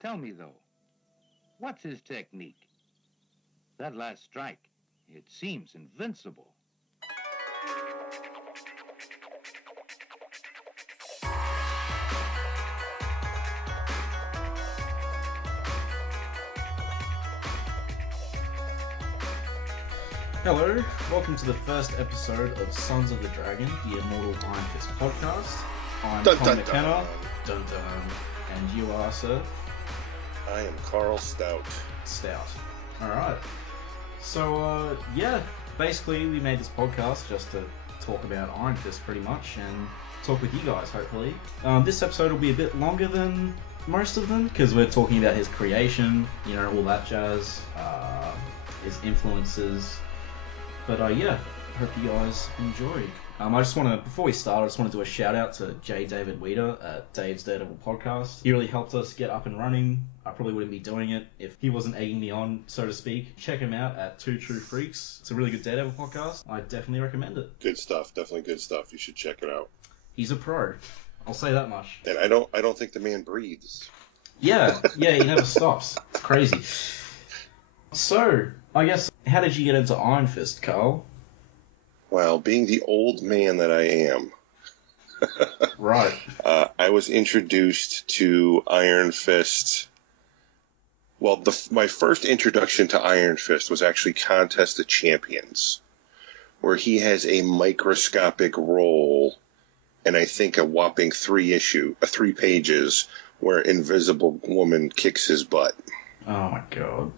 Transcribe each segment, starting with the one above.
Tell me, though, what's his technique? That last strike, it seems invincible. Hello, welcome to the first episode of Sons of the Dragon, the Immortal Iron Fist Podcast. I'm Tom McKenna, dun dun, and you are, sir? I am Carl Stout. Alright. So, basically we made this podcast just to talk about Iron Fist pretty much, and talk with you guys, hopefully. This episode will be a bit longer than most of them, because we're talking about his creation, all that jazz, his influences. But hope you guys enjoy. Before we start, I just want to do a shout out to J. David Weeder at Dave's Daredevil Podcast. He really helped us get up and running. I probably wouldn't be doing it if he wasn't egging me on, so to speak. Check him out at Two True Freaks. It's a really good Daredevil podcast. I definitely recommend it. Good stuff, definitely good stuff. You should check it out. He's a pro. I'll say that much. And I don't think the man breathes. Yeah, he never stops. It's crazy. So, I guess, how did you get into Iron Fist, Carl? Well, being the old man that I am, right. I was introduced to Iron Fist. Well, my first introduction to Iron Fist was actually Contest of Champions, where he has a microscopic role, and I think a whopping 3 pages, where Invisible Woman kicks his butt. Oh my god.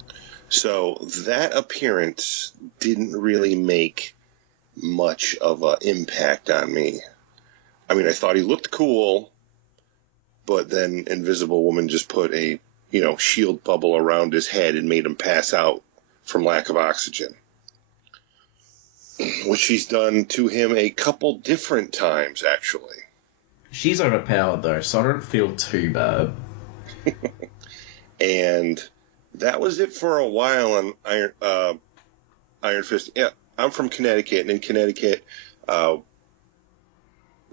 So that appearance didn't really make much of an impact on me. I mean, I thought he looked cool, but then Invisible Woman just put a, shield bubble around his head and made him pass out from lack of oxygen. Which she's done to him a couple different times, actually. She's overpowered, though, so I don't feel too bad. And that was it for a while on Iron Fist. Yeah, I'm from Connecticut, and in Connecticut,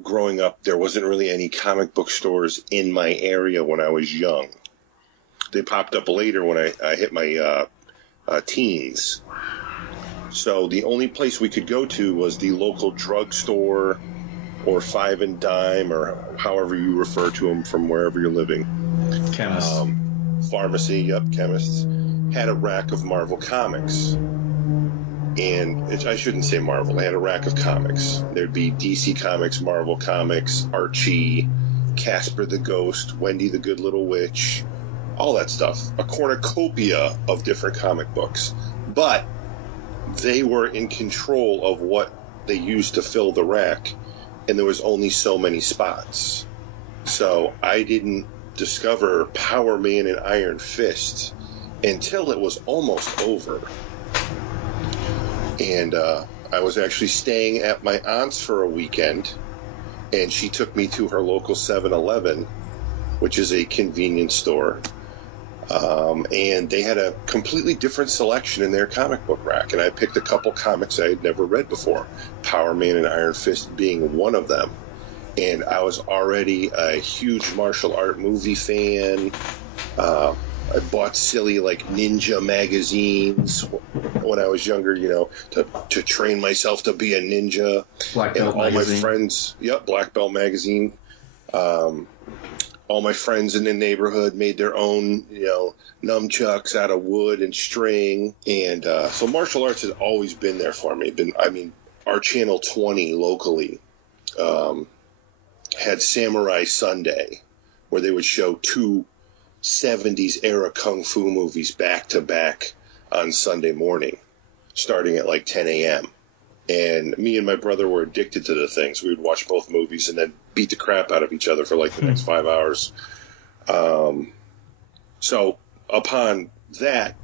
growing up, there wasn't really any comic book stores in my area when I was young. They popped up later when I hit my teens. So the only place we could go to was the local drugstore or Five and Dime, or however you refer to them from wherever you're living. Chemist. Pharmacy, chemists, had a rack of Marvel comics. And I shouldn't say Marvel, they had a rack of comics. There'd be DC Comics, Marvel Comics, Archie, Casper the Ghost, Wendy the Good Little Witch, all that stuff. A cornucopia of different comic books. But they were in control of what they used to fill the rack, and there was only so many spots. So I didn't discover Power Man and Iron Fist until it was almost over. And I was actually staying at my aunt's for a weekend, and she took me to her local 7-Eleven, which is a convenience store. And they had a completely different selection in their comic book rack, and I picked a couple comics I had never read before, Power Man and Iron Fist being one of them. And I was already a huge martial art movie fan. I bought silly ninja magazines when I was younger, to train myself to be a ninja. Black Belt magazine. My friends, Black Belt magazine. All my friends in the neighborhood made their own, nunchucks out of wood and string. And so martial arts has always been there for me. Our Channel 20 locally had Samurai Sunday, where they would show 2 70s era kung fu movies back to back on Sunday morning, starting at 10 a.m. And me and my brother were addicted to the things. We would watch both movies and then beat the crap out of each other for the next 5 hours. So upon that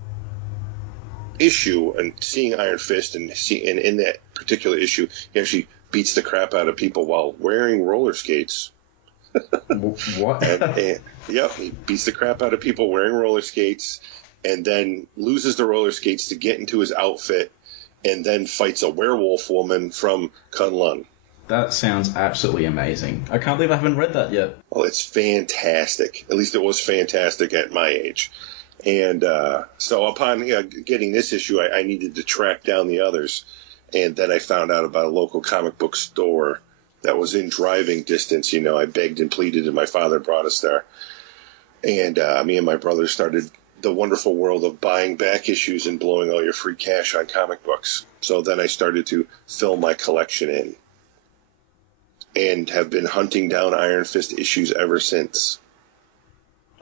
issue and seeing Iron Fist and in that particular issue, he actually beats the crap out of people while wearing roller skates. What? He beats the crap out of people wearing roller skates, and then loses the roller skates to get into his outfit, and then fights a werewolf woman from Kunlun. That sounds absolutely amazing. I can't believe I haven't read that yet. Well, it's fantastic. At least it was fantastic at my age. And so upon getting this issue, I needed to track down the others. And then I found out about a local comic book store that was in driving distance. I begged and pleaded, and my father brought us there. And me and my brother started the wonderful world of buying back issues and blowing all your free cash on comic books. So then I started to fill my collection in. And have been hunting down Iron Fist issues ever since.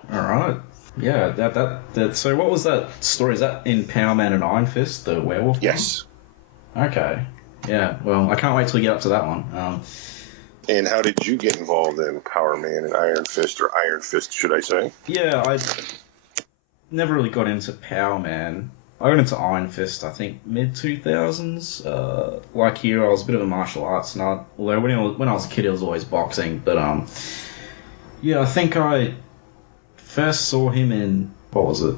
All right. Yeah, that. So what was that story? Is that in Power Man and Iron Fist, the werewolf one? Yes. Okay. Yeah, well, I can't wait till we get up to that one. And how did you get involved in Power Man and Iron Fist, or Iron Fist, should I say? Yeah, I never really got into Power Man. I got into Iron Fist, I think, mid-2000s. Like you, I was a bit of a martial arts nut. Although when I was a kid, it was always boxing. But, yeah, I think I first saw him in, what was it?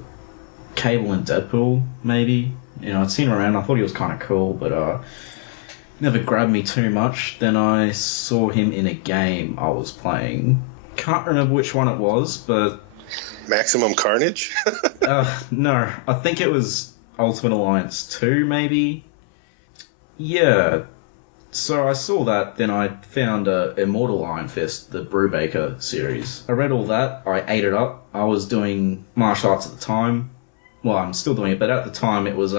Cable and Deadpool, maybe? I'd seen him around. I thought he was kind of cool, but never grabbed me too much. Then I saw him in a game I was playing. Can't remember which one it was, but... Maximum Carnage? No, I think it was Ultimate Alliance 2, maybe? Yeah. So I saw that, then I found Immortal Iron Fist, the Brubaker series. I read all that, I ate it up. I was doing martial arts at the time. Well, I'm still doing it, but at the time it was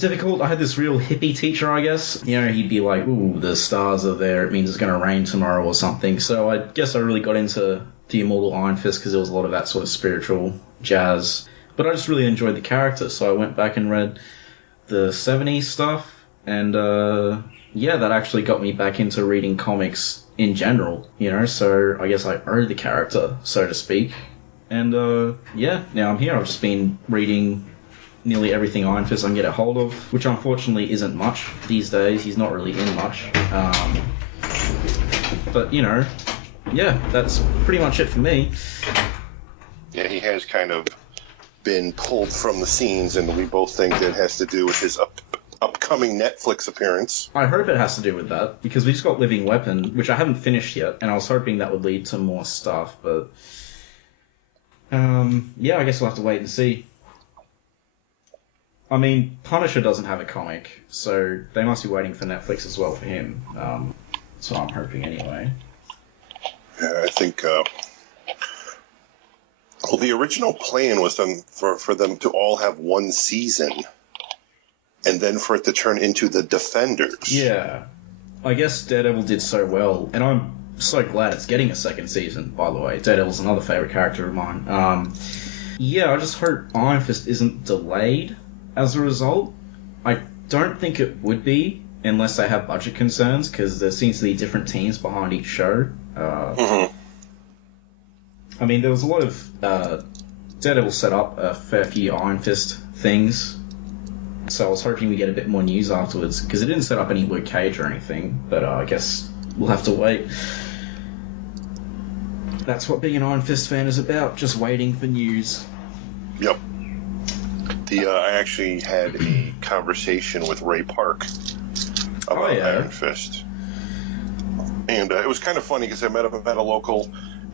difficult. I had this real hippie teacher, I guess. He'd be like, ooh, the stars are there, it means it's going to rain tomorrow or something. So I guess I really got into the Immortal Iron Fist because there was a lot of that sort of spiritual jazz. But I just really enjoyed the character, so I went back and read the 70s stuff, and yeah, that actually got me back into reading comics in general, so I guess I owe the character, so to speak. And yeah, now I'm here. I've just been reading nearly everything Iron Fist I can get a hold of, which unfortunately isn't much these days. He's not really in much. But, yeah, that's pretty much it for me. Yeah, he has kind of been pulled from the scenes, and we both think that it has to do with his upcoming Netflix appearance. I hope it has to do with that, because we just got Living Weapon, which I haven't finished yet, and I was hoping that would lead to more stuff, but... yeah, I guess we'll have to wait and see. I mean, Punisher doesn't have a comic, so they must be waiting for Netflix as well for him. So I'm hoping anyway. Yeah, I think... well, the original plan was for them to all have one season, and then for it to turn into the Defenders. Yeah. I guess Daredevil did so well, and I'm so glad it's getting a second season, by the way. Daredevil's another favourite character of mine. Yeah, I just hope Iron Fist isn't delayed as a result. I don't think it would be, unless they have budget concerns, because there seems to be different teams behind each show. I mean, there was a lot of... Daredevil set up a fair few Iron Fist things, so I was hoping we get a bit more news afterwards, because it didn't set up any Luke Cage or anything, but I guess we'll have to wait. That's what being an Iron Fist fan is about, just waiting for news. Yep. I actually had a conversation with Ray Park about Iron Fist. And it was kind of funny because I met him at a local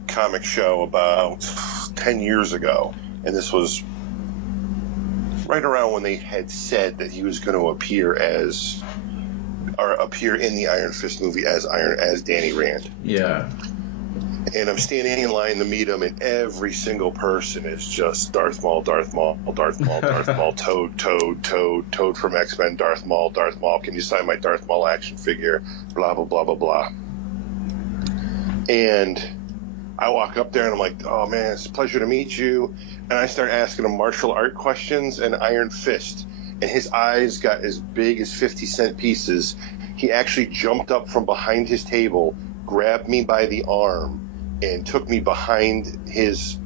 comic show about 10 years ago. And this was right around when they had said that he was going to appear in the Iron Fist movie as Danny Rand. Yeah. And I'm standing in line to meet him, and every single person is just Darth Maul, Darth Maul, Darth Maul, Darth Maul, Toad from X-Men, Darth Maul, can you sign my Darth Maul action figure, blah, blah, blah, blah, blah. And I walk up there, and I'm like, oh, man, it's a pleasure to meet you. And I start asking him martial art questions and Iron Fist. And his eyes got as big as 50-cent pieces. He actually jumped up from behind his table, grabbed me by the arm, and took me behind his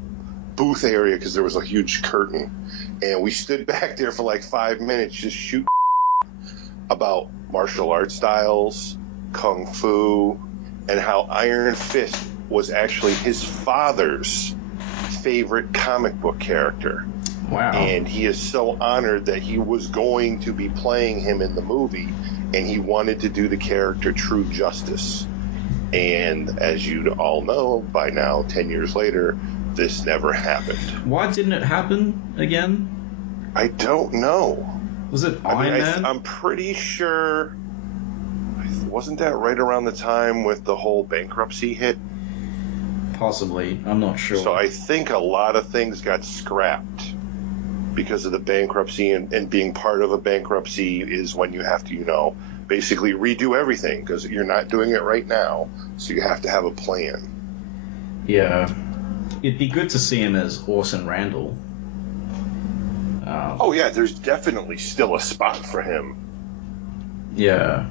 booth area because there was a huge curtain. And we stood back there for like 5 minutes just shooting about martial arts styles, kung fu, and how Iron Fist was actually his father's favorite comic book character. Wow. And he is so honored that he was going to be playing him in the movie. and he wanted to do the character true justice. And as you all know, by now, 10 years later, this never happened. Why didn't it happen again? I don't know. Was it Iron Man? I'm pretty sure... Wasn't that right around the time with the whole bankruptcy hit? Possibly. I'm not sure. So I think a lot of things got scrapped because of the bankruptcy, and being part of a bankruptcy is when you have to, basically redo everything because you're not doing it right now, so you have to have a plan. Yeah. It'd be good to see him as Orson Randall. Oh yeah, there's definitely still a spot for him. Yeah.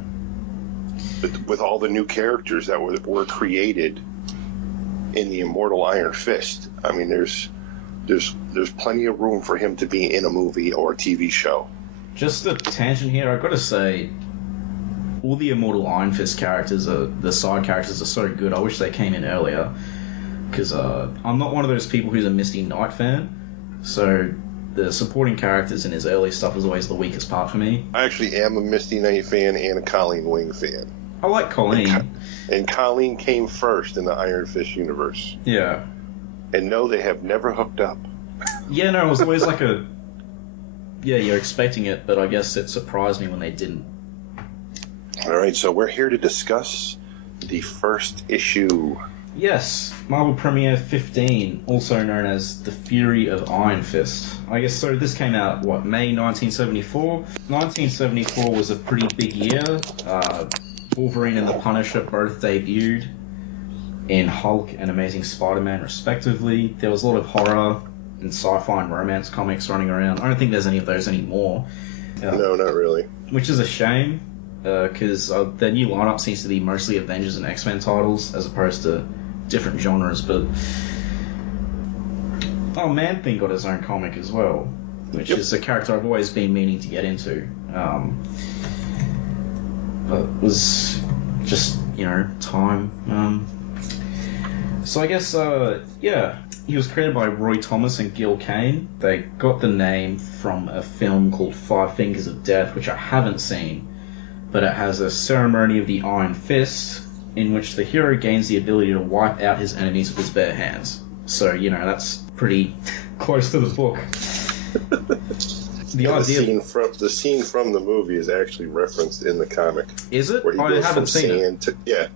With all the new characters that were created in the Immortal Iron Fist, I mean, there's plenty of room for him to be in a movie or a TV show. Just a tangent here, I've got to say, all the Immortal Iron Fist characters, the side characters, are so good. I wish they came in earlier, because I'm not one of those people who's a Misty Knight fan, so the supporting characters in his early stuff is always the weakest part for me. I actually am a Misty Knight fan and a Colleen Wing fan. I like Colleen. And Colleen came first in the Iron Fist universe. Yeah. And no, they have never hooked up. Yeah, no, it was always like a... Yeah, you're expecting it, but I guess it surprised me when they didn't. Alright, so we're here to discuss the first issue. Yes, Marvel Premiere 15, also known as The Fury of Iron Fist. I guess, so this came out, May 1974? 1974 was a pretty big year. Wolverine and the Punisher both debuted in Hulk and Amazing Spider-Man, respectively. There was a lot of horror and sci-fi and romance comics running around. I don't think there's any of those anymore. No, not really. Which is a shame, because the new lineup seems to be mostly Avengers and X-Men titles, as opposed to different genres, but... Oh, Man-Thing got his own comic as well, which is a character I've always been meaning to get into. But it was just, time. So I guess, he was created by Roy Thomas and Gil Kane. They got the name from a film called Five Fingers of Death, which I haven't seen, but it has a ceremony of the Iron Fist, in which the hero gains the ability to wipe out his enemies with his bare hands. So, that's pretty close to the book. The scene from the movie is actually referenced in the comic. Is it? I haven't seen it.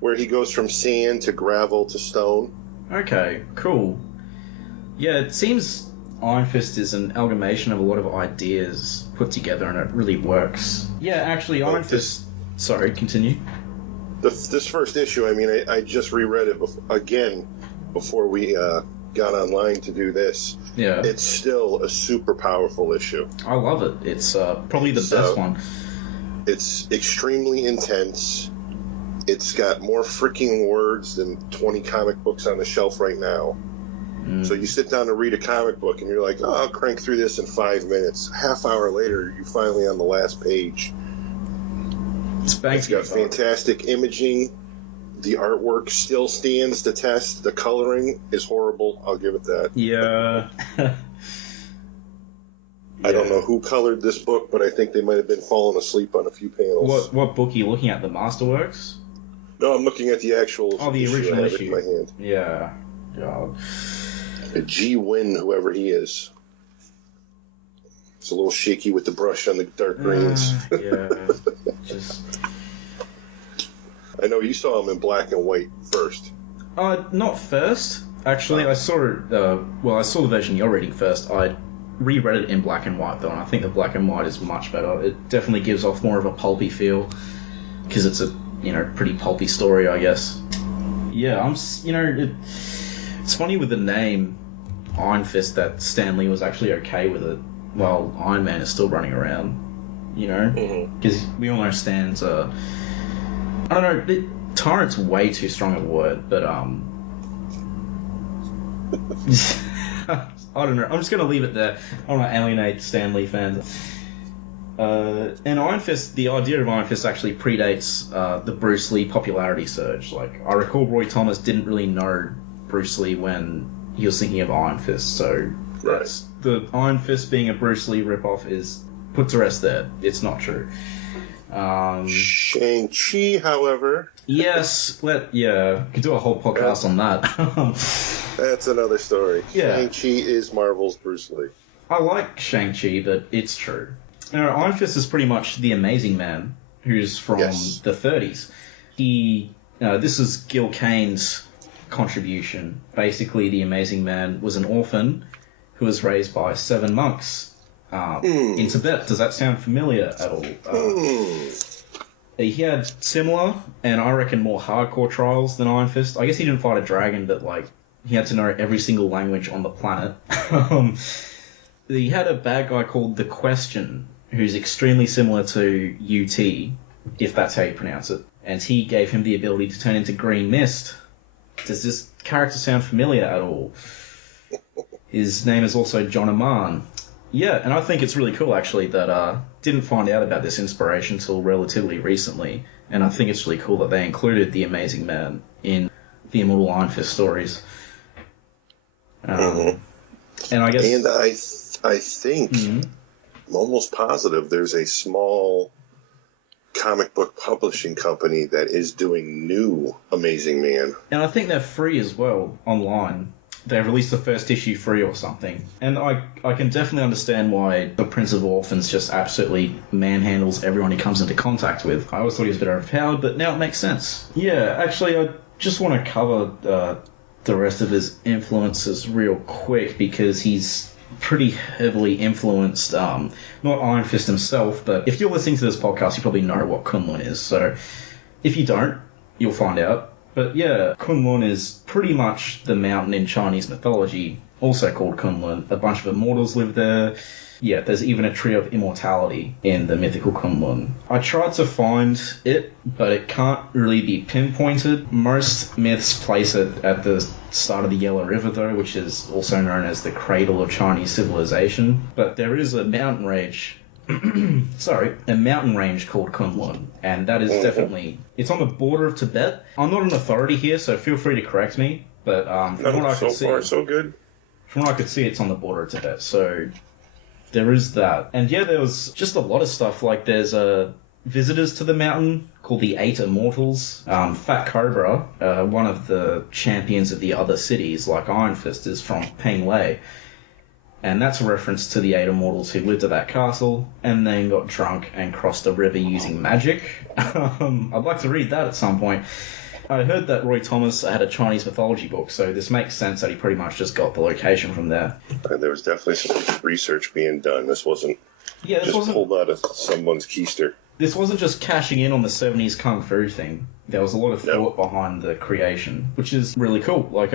Where he goes from sand to gravel to stone. Okay, cool. Yeah, it seems Iron Fist is an amalgamation of a lot of ideas put together, and it really works. Yeah, actually, Iron Fist... Sorry, continue. This first issue, I just reread it again before we got online to do this. Yeah. It's still a super powerful issue. I love it. It's probably the best one. It's extremely intense. It's got more freaking words than 20 comic books on the shelf right now. So you sit down to read a comic book and you're like, oh, I'll crank through this in 5 minutes. Half hour later, you're finally on the last page. It's got fantastic imaging. The artwork still stands the test. The coloring is horrible. I'll give it that. Yeah. I don't know who colored this book, but I think they might have been falling asleep on a few panels. What book are you looking at? The Masterworks? No, I'm looking at the actual the original issue. In my hand. Yeah. God. G. Wynn, whoever he is. It's a little shaky with the brush on the dark greens. Yeah. Just... I know you saw him in black and white first. Not first. Actually, I saw it... I saw the version you're reading first. I reread it in black and white, though, and I think the black and white is much better. It definitely gives off more of a pulpy feel, because it's a, pretty pulpy story, I guess. Yeah, it's funny with the name Iron Fist that Stan Lee was actually okay with it, while Iron Man is still running around, because we all know Stan's I don't know, tyrant's way too strong a word, but I don't know, I'm just going to leave it there. I don't want to alienate Stan Lee fans. And Iron Fist, the idea of Iron Fist actually predates the Bruce Lee popularity surge. Like, I recall Roy Thomas didn't really know Bruce Lee when he was thinking of Iron Fist, so that's the Iron Fist being a Bruce Lee ripoff is put to rest there. It's not true. Shang-Chi, however... Yes, we could do a whole podcast on that. That's another story. Yeah. Shang-Chi is Marvel's Bruce Lee. I like Shang-Chi, but it's true. Iron Fist is pretty much the Amazing Man, who's from the 30s. This is Gil Kane's contribution. Basically, the Amazing Man was an orphan who was raised by 7 monks in Tibet. Does that sound familiar at all? He had similar, and I reckon more hardcore trials than Iron Fist. I guess he didn't fight a dragon, but he had to know every single language on the planet. He had a bad guy called The Question, who's extremely similar to UT, if that's how you pronounce it. And he gave him the ability to turn into green mist. Does this character sound familiar at all? His name is also John Aman. Yeah, and I think it's really cool, actually, that didn't find out about this inspiration until relatively recently. And I think it's really cool that they included the Amazing Man in the Immortal Iron Fist stories. And I guess... And I think, I'm almost positive, there's a small comic book publishing company that is doing new Amazing Man. And I think they're free as well, online. They released the first issue free or something. And I can definitely understand why the Prince of Orphans just absolutely manhandles everyone he comes into contact with. I always thought he was a bit overpowered, but now it makes sense. Yeah, actually, I just want to cover the rest of his influences real quick, because he's pretty heavily influenced, not Iron Fist himself, but if you're listening to this podcast, you probably know what Kunlun is. So if you don't, you'll find out. But yeah, Kunlun is pretty much the mountain in Chinese mythology, also called Kunlun. A bunch of immortals live there. Yeah, there's even a tree of immortality in the mythical Kunlun. I tried to find it, but it can't really be pinpointed. Most myths place it at the start of the Yellow River, though, which is also known as the cradle of Chinese civilization. But there is a mountain range... a mountain range called Kunlun, and that is definitely... It's on the border of Tibet. I'm not an authority here, so feel free to correct me, but from what I could see... So far, so good. From what I could see, it's on the border of Tibet, so... There is that. And yeah, there was just a lot of stuff. Like, there's visitors to the mountain called the 8 Immortals. Fat Cobra, one of the champions of the other cities, like Iron Fist, is from Penglei. And that's a reference to the 8 Immortals who lived at that castle and then got drunk and crossed the river using magic. I'd like to read that at some point. I heard that Roy Thomas had a Chinese mythology book, so this makes sense that he pretty much just got the location from there. And there was definitely some research being done. This wasn't pulled out of someone's keister. This wasn't just cashing in on the 70s kung fu thing. There was a lot of thought behind the creation, which is really cool. Like,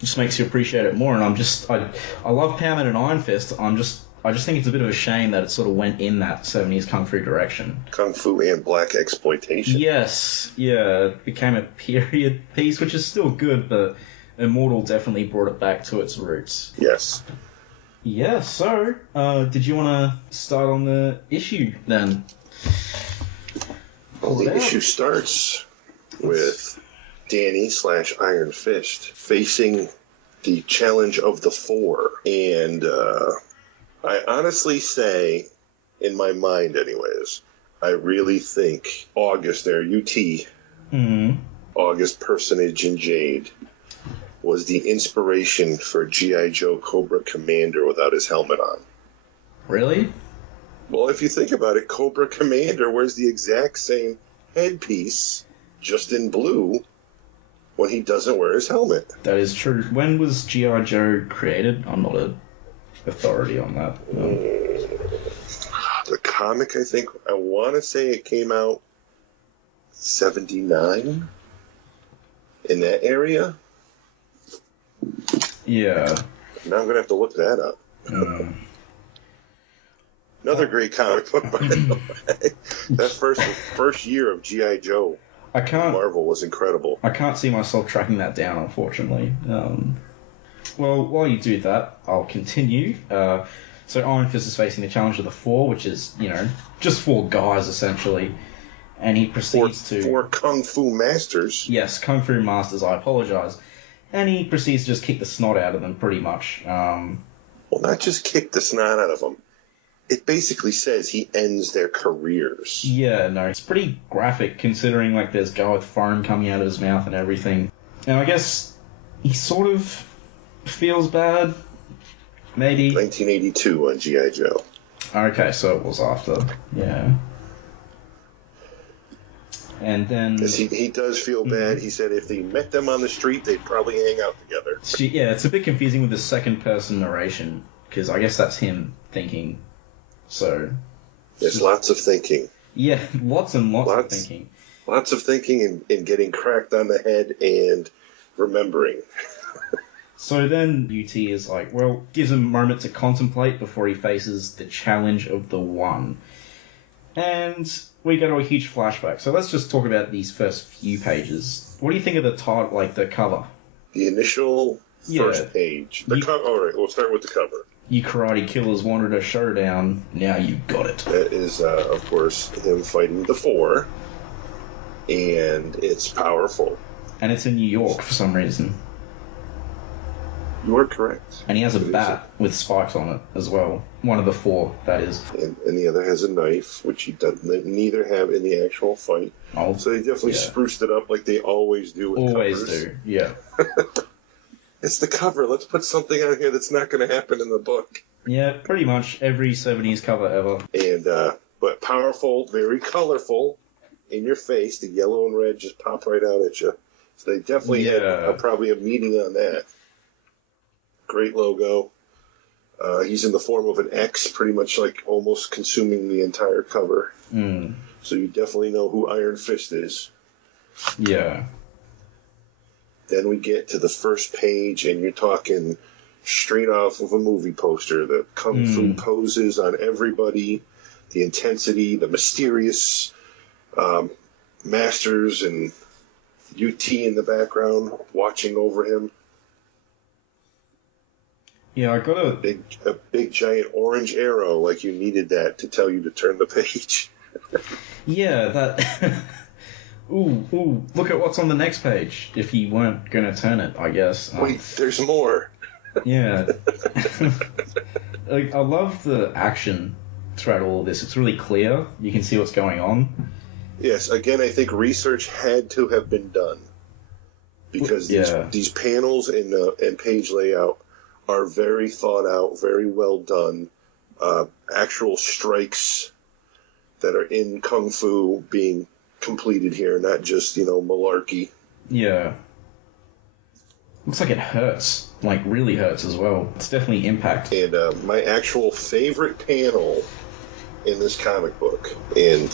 just makes you appreciate it more. And I love Power Man and Iron Fist. I just think it's a bit of a shame that it sort of went in that 70s kung fu direction. Kung fu and black exploitation. Yes, yeah, it became a period piece, which is still good, but Immortal definitely brought it back to its roots. Yes. Yeah, so, did you want to start on the issue then? Well, the issue starts with Danny / Iron Fist facing the challenge of the Four, and I honestly say, in my mind anyways, I really think August there, UT, August Personage and Jade, was the inspiration for G.I. Joe Cobra Commander without his helmet on. Really? Well, if you think about it, Cobra Commander wears the exact same headpiece, just in blue, when he doesn't wear his helmet. That is true. When was G.I. Joe created? I'm not an authority on that. No. The comic, I want to say it came out 79, in that area. Yeah. Now I'm going to have to look that up. Another great comic book, by the way. That first year of G.I. Joe Marvel was incredible. I can't see myself tracking that down, unfortunately. Well, while you do that, I'll continue. So Iron Fist is facing the challenge of the Four, which is, just 4 guys, essentially. And he proceeds to... 4 Kung Fu Masters. Yes, Kung Fu Masters, I apologize. And he proceeds to just kick the snot out of them, pretty much. Well, not just kick the snot out of them. it basically says he ends their careers. Yeah, no, it's pretty graphic considering, like, there's Garth foam coming out of his mouth and everything. And I guess he sort of feels bad, maybe. 1982 on G.I. Joe. Okay, so it was after. Yeah. And then... Because he does feel bad. He said if they met them on the street, they'd probably hang out together. Yeah, it's a bit confusing with the second-person narration, because I guess that's him thinking, so... There's lots of thinking. Yeah, lots and lots of thinking. Lots of thinking and getting cracked on the head and remembering. So then UT is like, well, gives him a moment to contemplate before he faces the challenge of the One. And we go to a huge flashback. So let's just talk about these first few pages. What do you think of the title, like the cover? The initial first page. The cover. All right, we'll start with the cover. You karate killers wanted a showdown. Now you got it. That is, of course, him fighting the Four. And it's powerful. And it's in New York for some reason. You are correct. And he has a bat with spikes on it as well. One of the four, that is. And the other has a knife, which he doesn't neither have in the actual fight. Oh, so they definitely spruced it up like they always do with covers. Always do, yeah. It's the cover. Let's put something on here that's not going to happen in the book. Yeah, pretty much every 70s cover ever. And, but powerful, very colorful, in your face. The yellow and red just pop right out at you. So they definitely had probably a meeting on that. Great logo. He's in the form of an X, pretty much like almost consuming the entire cover. Mm. So you definitely know who Iron Fist is. Yeah. Then we get to the first page, and you're talking straight off of a movie poster. The kung fu poses on everybody, the intensity, the mysterious masters, and UT in the background watching over him. Yeah, I got a big giant orange arrow, like you needed that to tell you to turn the page. Yeah, that. Ooh, look at what's on the next page. If you weren't going to turn it, I guess. Wait, there's more. Yeah. Like, I love the action throughout all of this. It's really clear. You can see what's going on. Yes, again, I think research had to have been done. Because these panels and page layout are very thought out, very well done. Actual strikes that are in Kung Fu being completed here, not just, malarkey. Yeah. Looks like it hurts. Like, really hurts as well. It's definitely impact. And my actual favorite panel in this comic book, and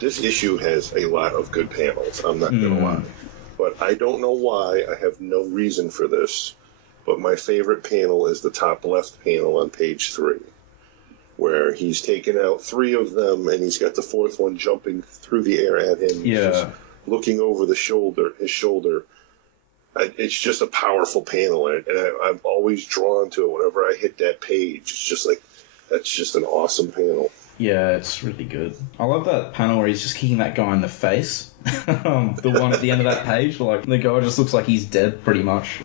this issue has a lot of good panels, I'm not going to lie. But I don't know why, I have no reason for this, but my favorite panel is the top left panel on page 3, where he's taken out 3 of them, and he's got the 4th one jumping through the air at him. Yeah. Just looking over his shoulder. It's just a powerful panel, and I'm always drawn to it whenever I hit that page. It's just like, that's just an awesome panel. Yeah, it's really good. I love that panel where he's just kicking that guy in the face. The one at the end of that page, like, the guy just looks like he's dead, pretty much.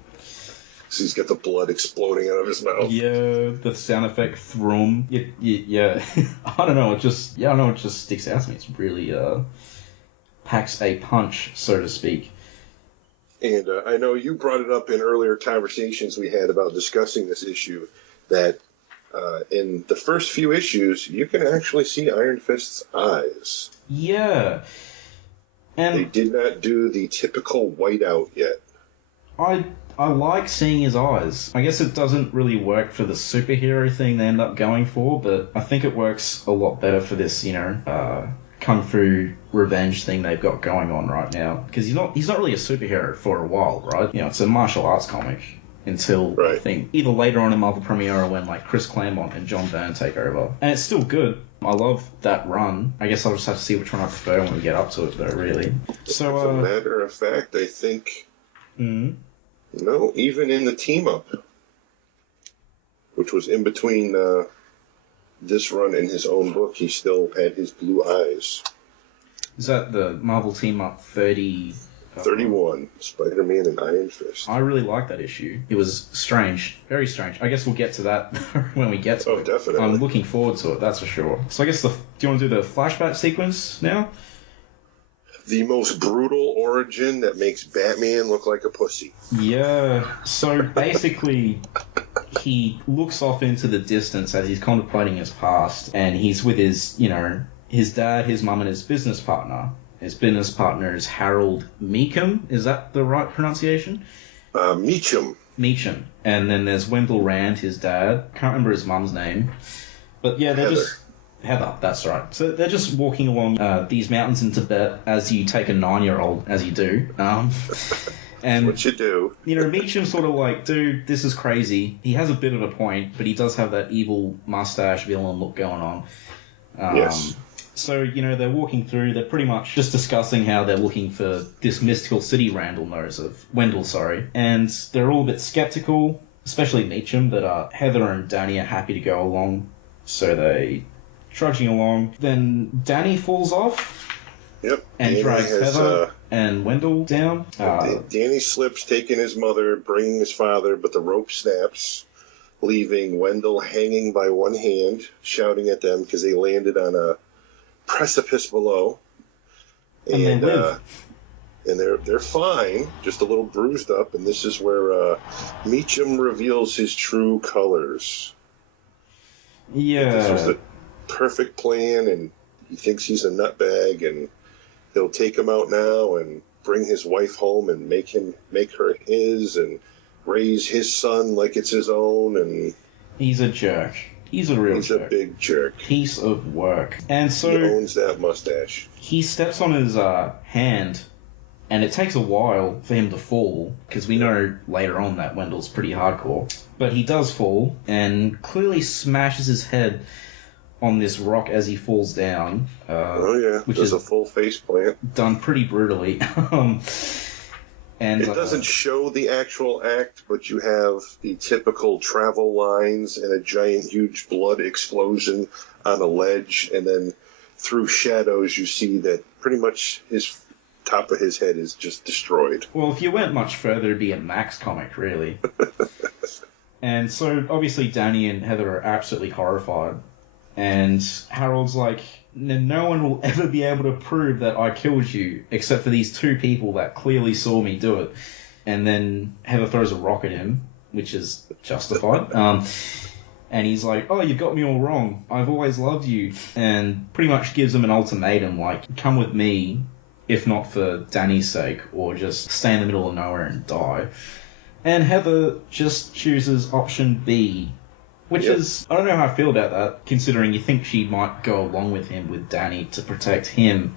So he's got the blood exploding out of his mouth. Yeah, the sound effect thrum. Yeah. I don't know, it just sticks out to me. It's really, packs a punch, so to speak. And I know you brought it up in earlier conversations we had about discussing this issue, that in the first few issues, you can actually see Iron Fist's eyes. Yeah. And they did not do the typical whiteout yet. I like seeing his eyes. I guess it doesn't really work for the superhero thing they end up going for, but I think it works a lot better for this, kung fu revenge thing they've got going on right now. Because he's not really a superhero for a while, right? It's a martial arts comic until I think either later on in Marvel Premiere or when like Chris Claremont and John Byrne take over. And it's still good. I love that run. I guess I'll just have to see which one I prefer when we get up to it, though, really. So, as a matter of fact, I think... No, even in the team-up, which was in between this run and his own book, he still had his blue eyes. Is that the Marvel Team-Up 30 cover. 31, Spider-Man and Iron Fist. I really like that issue. It was strange, very strange. I guess we'll get to that when we get to it. Oh, definitely. I'm looking forward to it, that's for sure. So I guess, do you want to do the flashback sequence now? The most brutal origin that makes Batman look like a pussy. Yeah, so basically, he looks off into the distance as he's contemplating his past, and he's with his, his dad, his mum, and his business partner. His business partner is Harold Meacham. Is that the right pronunciation? Meacham. Meacham. And then there's Wendell Rand, his dad. Can't remember his mum's name. But yeah, they're just... Heather, that's right. So they're just walking along these mountains in Tibet as you take a 9-year-old, as you do. And what you do. Meacham's sort of like, dude, this is crazy. He has a bit of a point, but he does have that evil mustache villain look going on. Yes. So, they're walking through, they're pretty much just discussing how they're looking for this mystical city Wendell, and they're all a bit skeptical, especially Meacham, but Heather and Danny are happy to go along, so they trudging along. Then Danny falls off. Yep. And Danny drags Heather and Wendell down. Danny slips, taking his mother, bringing his father, but the rope snaps, leaving Wendell hanging by one hand, shouting at them because they landed on a precipice below. And they live. And they're fine, just a little bruised up, and this is where Meacham reveals his true colors. Yeah. This was the perfect plan, and he thinks he's a nutbag, and he'll take him out now and bring his wife home and make her his and raise his son like it's his own. And he's a jerk. He's a real jerk. He's a big jerk. Piece of work. And so he owns that mustache. He steps on his hand, and it takes a while for him to fall, because we know later on that Wendell's pretty hardcore. But he does fall, and clearly smashes his head on this rock as he falls down. Which is a full face plant. Done pretty brutally. And it doesn't show the actual act, but you have the typical travel lines and a giant, huge blood explosion on a ledge, and then through shadows you see that pretty much his top of his head is just destroyed. Well, if you went much further, it'd be a Max comic, really. And so, obviously, Danny and Heather are absolutely horrified. And Harold's like, no one will ever be able to prove that I killed you, except for these two people that clearly saw me do it. And then Heather throws a rock at him, which is justified. And he's like, oh, you've got me all wrong. I've always loved you. And pretty much gives him an ultimatum, like, come with me, if not for Danny's sake, or just stay in the middle of nowhere and die. And Heather just chooses option B, which is, I don't know how I feel about that, considering you think she might go along with him, with Danny, to protect him.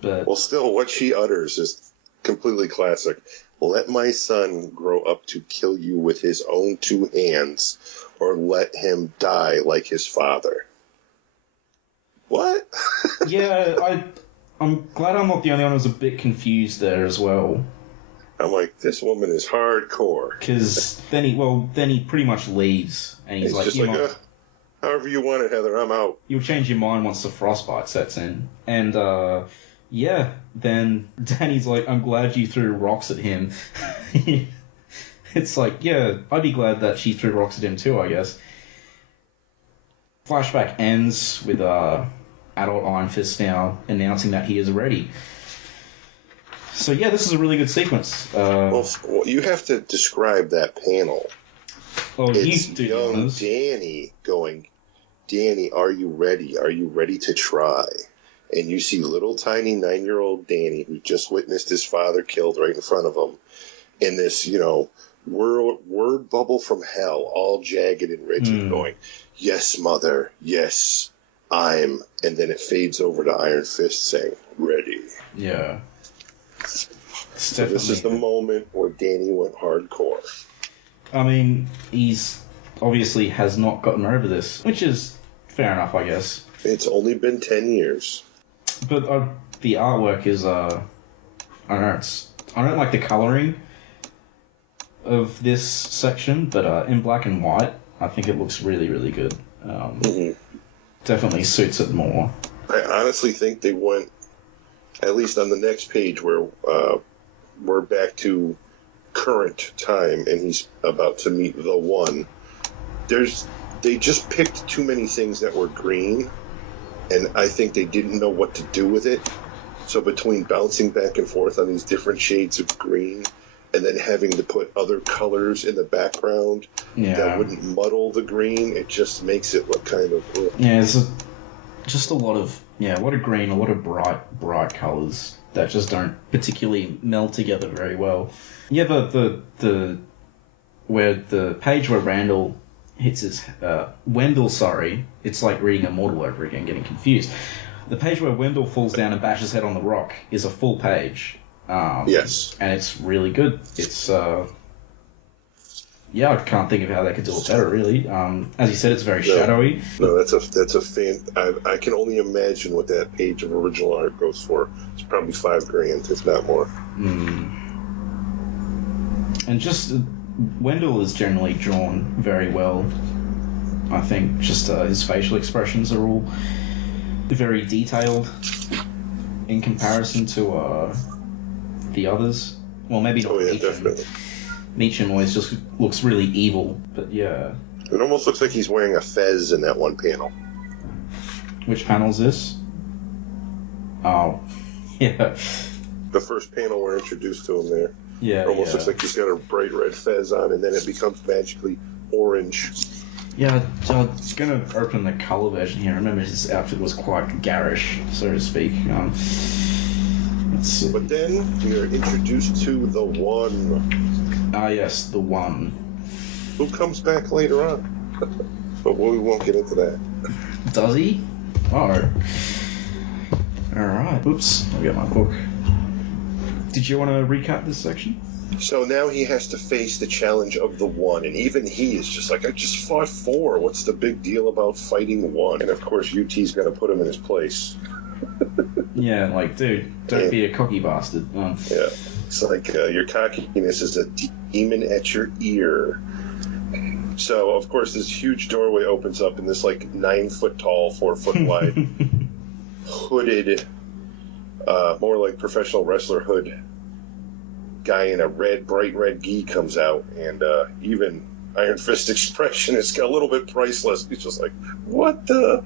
But well, still, what she utters is completely classic. Let my son grow up to kill you with his own two hands, or let him die like his father. What? Yeah, I'm glad I'm not the only one who's a bit confused there as well. I'm like, this woman is hardcore. Because then he pretty much leaves, and he's like, just like, however you want it, Heather, I'm out. You'll change your mind once the frostbite sets in. And, then Danny's like, I'm glad you threw rocks at him. It's like, yeah, I'd be glad that she threw rocks at him too, I guess. Flashback ends with adult Iron Fist now announcing that he is ready. So yeah, this is a really good sequence. Well, you have to describe that panel. Well, it's young Danny going, Danny, are you ready? Are you ready to try? And you see little tiny 9-year-old Danny, who just witnessed his father killed right in front of him, in this, word bubble from hell, all jagged and rigid, going, yes, mother, yes, I'm, and then it fades over to Iron Fist saying, ready. Yeah. So this is the moment where Danny went hardcore. I mean, he's obviously has not gotten over this, which is fair enough, I guess. It's only been 10 years. But the artwork is, I don't like the colouring of this section, but in black and white, I think it looks really, really good. Definitely suits it more. I honestly think they went, at least on the next page where we're back to current time and he's about to meet the One. They just picked too many things that were green, and I think they didn't know what to do with it. So between bouncing back and forth on these different shades of green and then having to put other colors in the background that wouldn't muddle the green, it just makes it look kind of... Yeah, it's just a lot of green, a lot of bright colors that just don't particularly meld together very well. Yeah, the where the page where Randall hits his Wendell, it's like reading Immortal over again, getting confused. The page where Wendell falls down and bashes his head on the rock is a full page. Yes. And it's really good. It's I can't think of how they could do it better, really. As you said, it's very shadowy. No, that's a fan. I can only imagine what that page of original art goes for. It's probably $5,000, if not more. And just Wendell is generally drawn very well. I think just his facial expressions are all very detailed in comparison to the others. Well, maybe not. Definitely. Meacham always just looks really evil, but yeah. It almost looks like he's wearing a fez in that one panel. Which panel is this? Oh, yeah. The first panel we're introduced to him there. Yeah, it almost looks like he's got a bright red fez on, and then it becomes magically orange. Yeah, I was going to open the colour version here. I remember his outfit was quite garish, so to speak. Let's see. But then we are introduced to the One. Ah, yes, the One. Who comes back later on. But we won't get into that. Does he? Oh. Alright. Oops, I got my book. Did you want to recap this section? So now he has to face the challenge of the One, and even he is just like, I just fought 4. What's the big deal about fighting 1? And of course, UT's got to put him in his place. Yeah, like, dude, don't be a cocky bastard. Yeah, it's like your cockiness is a demon at your ear. So, of course, this huge doorway opens up, and this, like, 9-foot tall, 4-foot wide, hooded, more like professional wrestler hood guy in a bright red gi comes out, and even Iron Fist expression is a little bit priceless. He's just like, what the?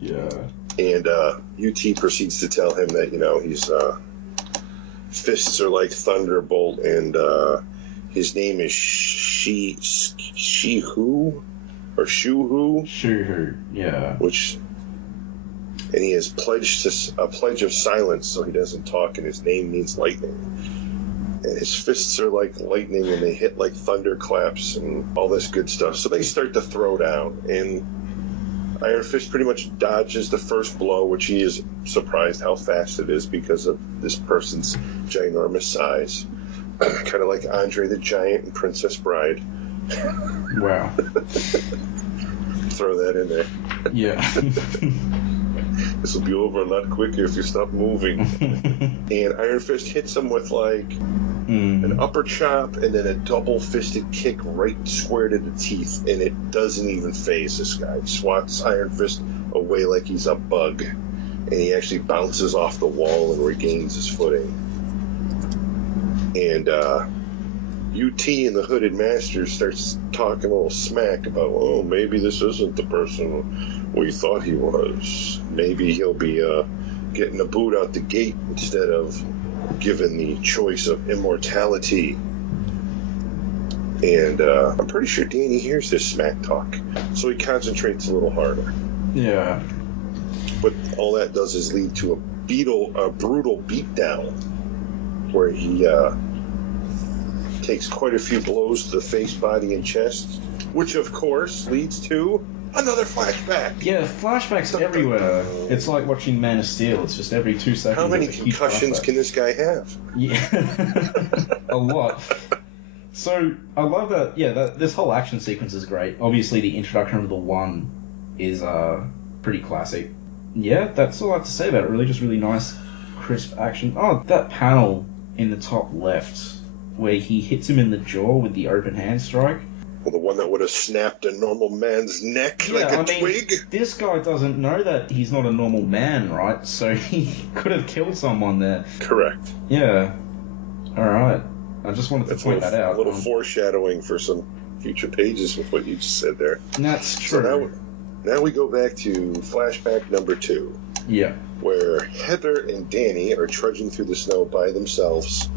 Yeah. And UT proceeds to tell him that, his fists are like thunderbolt, and his name is She-Hu? Or Shu-Hu? Shu-Hu, yeah. And he has pledged a pledge of silence so he doesn't talk, and his name means lightning. And his fists are like lightning, and they hit like thunderclaps and all this good stuff. So they start to throw down, and Iron Fist pretty much dodges the first blow, which he is surprised how fast it is because of this person's ginormous size. Kind of like Andre the Giant and Princess Bride. Wow. Throw that in there. Yeah. This will be over a lot quicker if you stop moving. And Iron Fist hits him with like an upper chop and then a double-fisted kick right square to the teeth, and it doesn't even phase this guy. He swats Iron Fist away like he's a bug, and he actually bounces off the wall and regains his footing. And UT and the Hooded Master starts talking a little smack about, oh, maybe this isn't the person we thought he was. Maybe he'll be getting a boot out the gate instead of given the choice of immortality. And I'm pretty sure Danny hears this smack talk, so he concentrates a little harder. Yeah. But all that does is lead to a brutal beatdown, where he takes quite a few blows to the face, body, and chest, which of course leads to another flashback. Yeah, flashbacks everywhere. It's like watching Man of Steel. It's just every 2 seconds. How many concussions can this guy have? Yeah, a lot. So I love that. Yeah, this whole action sequence is great. Obviously, the introduction of the One is pretty classic. Yeah, that's all I have to say about it. Really, just really nice, crisp action. Oh, that panel in the top left where he hits him in the jaw with the open hand strike. Well, the one that would have snapped a normal man's neck like a twig. This guy doesn't know that he's not a normal man, right? So he could have killed someone there. Correct. Yeah. All right. I just wanted to point that out. A little foreshadowing for some future pages with what you just said there. That's true. So now we go back to flashback number 2. Yeah. Where Heather and Danny are trudging through the snow by themselves,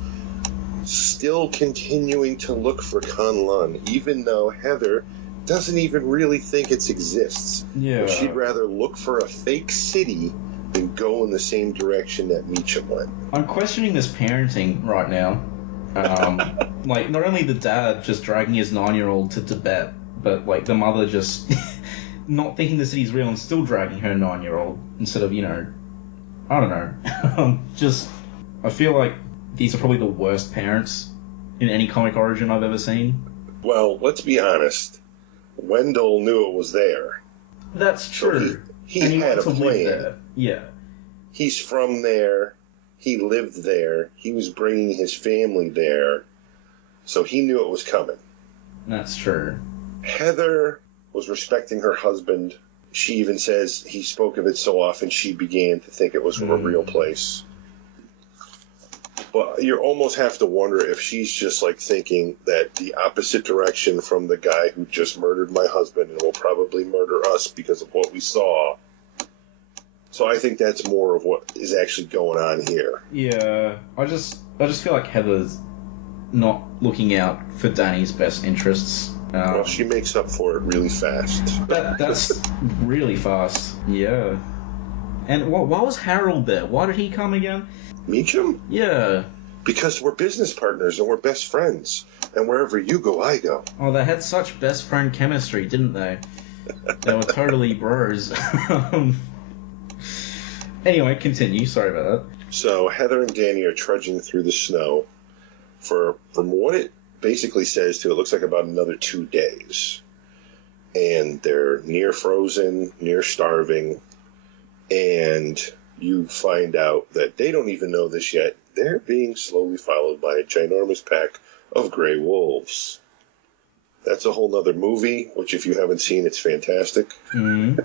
still continuing to look for Kunlun, even though Heather doesn't even really think it exists. Yeah. She'd rather look for a fake city than go in the same direction that Meacham went. I'm questioning this parenting right now. Like, not only the dad just dragging his 9-year-old to Tibet, but, like, the mother just not thinking the city's real and still dragging her 9-year-old instead of, I don't know. I feel like these are probably the worst parents in any comic origin I've ever seen. Well, let's be honest. Wendell knew it was there. That's true. So he had a plan. Yeah. He's from there. He lived there. He was bringing his family there. So he knew it was coming. That's true. Heather was respecting her husband. She even says he spoke of it so often she began to think it was from a real place. But you almost have to wonder if she's just like thinking that the opposite direction from the guy who just murdered my husband and will probably murder us because of what we saw. So I think that's more of what is actually going on here. Yeah, I just feel like Heather's not looking out for Danny's best interests. Well, she makes up for it really fast. That's really fast. Yeah. And why was Harold there? Why did he come again? Meacham? Yeah. Because we're business partners and we're best friends. And wherever you go, I go. Oh, they had such best friend chemistry, didn't they? They were totally bros. Anyway, continue. Sorry about that. So Heather and Danny are trudging through the snow from what it basically says to it looks like about another 2 days. And they're near frozen, near starving, and you find out that they don't even know this yet. They're being slowly followed by a ginormous pack of gray wolves. That's a whole nother movie, which if you haven't seen, it's fantastic. Mm-hmm.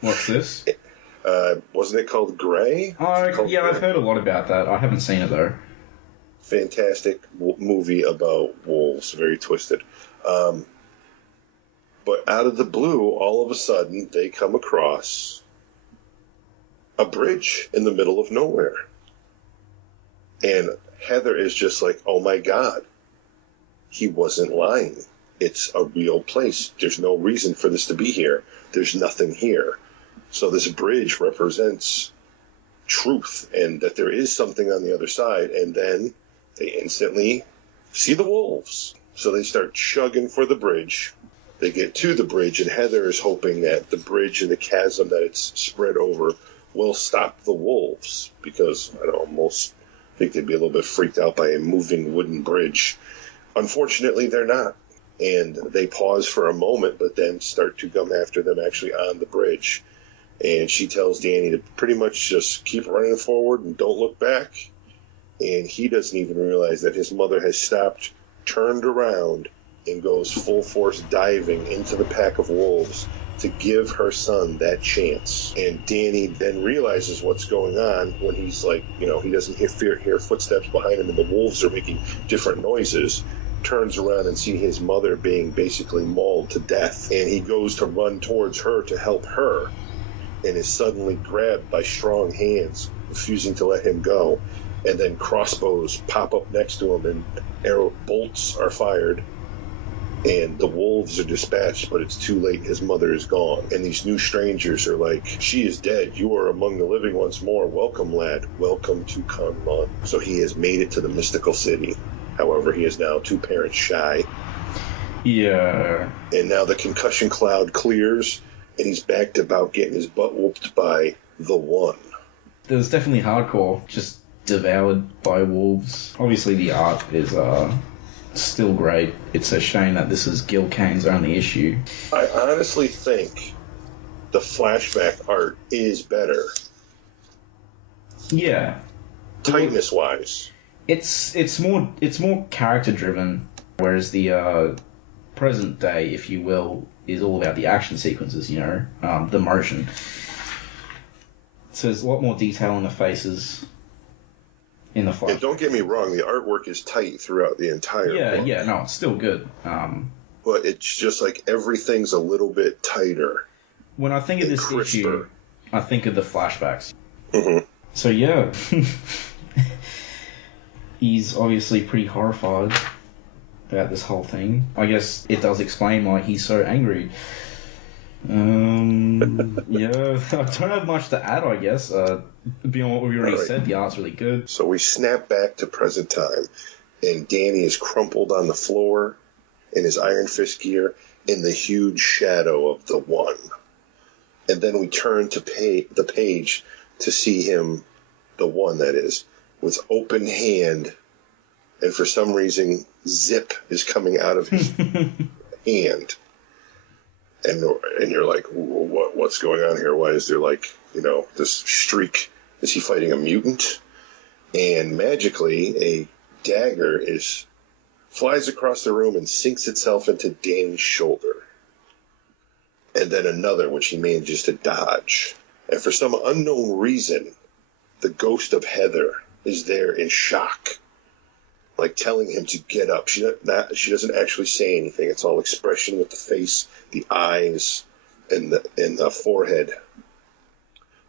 What's this? Wasn't it called Grey? Oh, yeah, Grey? I've heard a lot about that. I haven't seen it, though. Fantastic movie about wolves, very twisted. But out of the blue, all of a sudden, they come across a bridge in the middle of nowhere. And Heather is just like, oh my God, he wasn't lying. It's a real place. There's no reason for this to be here. There's nothing here. So this bridge represents truth and that there is something on the other side. And then they instantly see the wolves. So they start chugging for the bridge. They get to the bridge, and Heather is hoping that the bridge and the chasm that it's spread over will stop the wolves, because I don't know, most think they'd be a little bit freaked out by a moving wooden bridge. Unfortunately, they're not. And they pause for a moment, but then start to come after them actually on the bridge. And she tells Danny to pretty much just keep running forward and don't look back. And he doesn't even realize that his mother has stopped, turned around, and goes full force diving into the pack of wolves to give her son that chance. And Danny then realizes what's going on when he's like, he doesn't hear footsteps behind him and the wolves are making different noises. Turns around and see his mother being basically mauled to death. And he goes to run towards her to help her and is suddenly grabbed by strong hands, refusing to let him go. And then crossbows pop up next to him and arrow bolts are fired. And the wolves are dispatched, but it's too late. His mother is gone. And these new strangers are like, she is dead. You are among the living once more. Welcome, lad. Welcome to Kunlun. So he has made it to the mystical city. However, he is now 2 parents shy. Yeah. And now the concussion cloud clears, and he's back to about getting his butt whooped by the One. It was definitely hardcore, just devoured by wolves. Obviously, the art is still great. It's a shame that this is Gil Kane's only issue. I honestly think the flashback art is better. Yeah. Tightness-wise. It's more character driven, whereas the present day, if you will, is all about the action sequences. The motion. So there's a lot more detail in the faces. in the flashback. And don't get me wrong, the artwork is tight throughout the entire book. Yeah, no, it's still good. But it's just like everything's a little bit tighter. When I think of this crisper. issue, I think of the flashbacks. Mm-hmm. So yeah, he's obviously pretty horrified about this whole thing. I guess it does explain why he's so angry. Yeah, I don't have much to add, I guess. Beyond what we already said, the art's really good. So we snap back to present time, and Danny is crumpled on the floor in his Iron Fist gear in the huge shadow of the One. And then we turn to the page to see him, the One that is, with open hand, and for some reason, zip is coming out of his hand. And you're like, what's going on here? Why is there this streak? Is he fighting a mutant? And magically, a dagger flies across the room and sinks itself into Danny's shoulder. And then another, which he manages to dodge. And for some unknown reason, the ghost of Heather is there in shock, like telling him to get up. She doesn't actually say anything. It's all expression with the face, the eyes, and the forehead.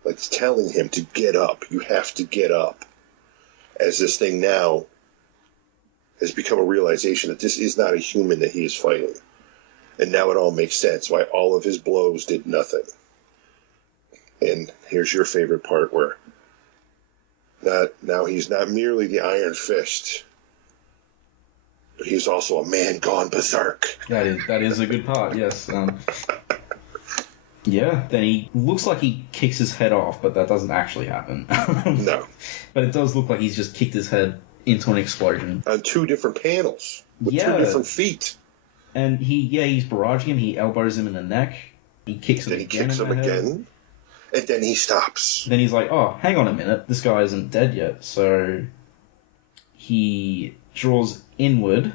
Like telling him to get up. You have to get up. As this thing now has become a realization that this is not a human that he is fighting. And now it all makes sense why all of his blows did nothing. And here's your favorite part where now he's not merely the Iron Fist, but he's also a man gone berserk. That is a good part, yes. Yeah, then he looks like he kicks his head off, but that doesn't actually happen. No. But it does look like he's just kicked his head into an explosion. On two different panels, with two different feet. And he's barraging him, he elbows him in the neck, he kicks him again. And then he stops. Then he's like, oh, hang on a minute, this guy isn't dead yet. So he draws inward.